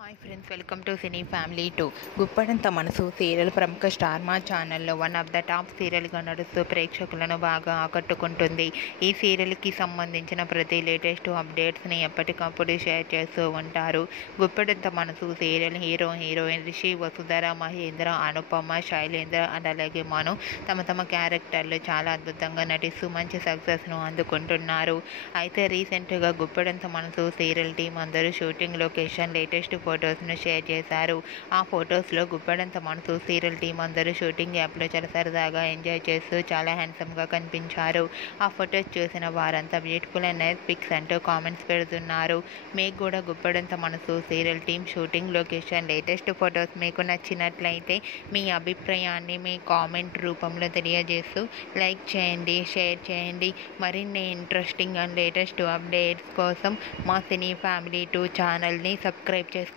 Hi friends, welcome to cine family 2. Guppedantha మనసు serial ప్రముఖ star మా ఛానల్లో వన్ ఆఫ్ ద టాప్ సీరియల్గా నడుస్తూ ప్రేక్షకులను బాగా ఆకట్టుకుంటుంది. ఈ సీరియల్కి సంబంధించిన ప్రతి లేటెస్ట్ అప్డేట్స్ని ఎప్పటికప్పుడు షేర్ చేస్తూ ఉంటారు. గుప్పడంత మనసు serial heroine Rishi, Vasudhara, Mahendra, Anupama, Shailendra and అలాగే మను తమ క్యారెక్టర్లు చాలా అద్భుతంగా నటిస్తూ మంచి సక్సెస్ను అందుకుంటున్నారు. అయితే రీసెంట్గా గుప్పడంత మనసు సీరియల్ టీం అందరూ షూటింగ్ లొకేషన్ లేటెస్ట్ ఫొటోస్ను షేర్ చేశారు. ఆ ఫొటోస్లో గుప్పడంత మనసు సీరియల్ టీం అందరూ షూటింగ్ యాప్లో చాలా సరదాగా ఎంజాయ్ చేస్తూ చాలా హ్యాండ్సమ్గా కనిపించారు. ఆ ఫొటోస్ చూసిన వారంతా బ్యూటిఫుల్ అండ్ నైస్ పిక్స్ అంటూ కామెంట్స్ పెడుతున్నారు. మీకు కూడా గుప్పడంత మనసు serial team shooting location latest photos మీకు నచ్చినట్లయితే మీ అభిప్రాయాన్ని మీ కామెంట్ రూపంలో తెలియజేస్తూ లైక్ చేయండి, షేర్ చేయండి. మరిన్ని ఇంట్రెస్టింగ్ అండ్ లేటెస్ట్ అప్డేట్స్ కోసం మా సినీ ఫ్యామిలీ 2 ఛానల్ని సబ్స్క్రైబ్ చేసుకోండి.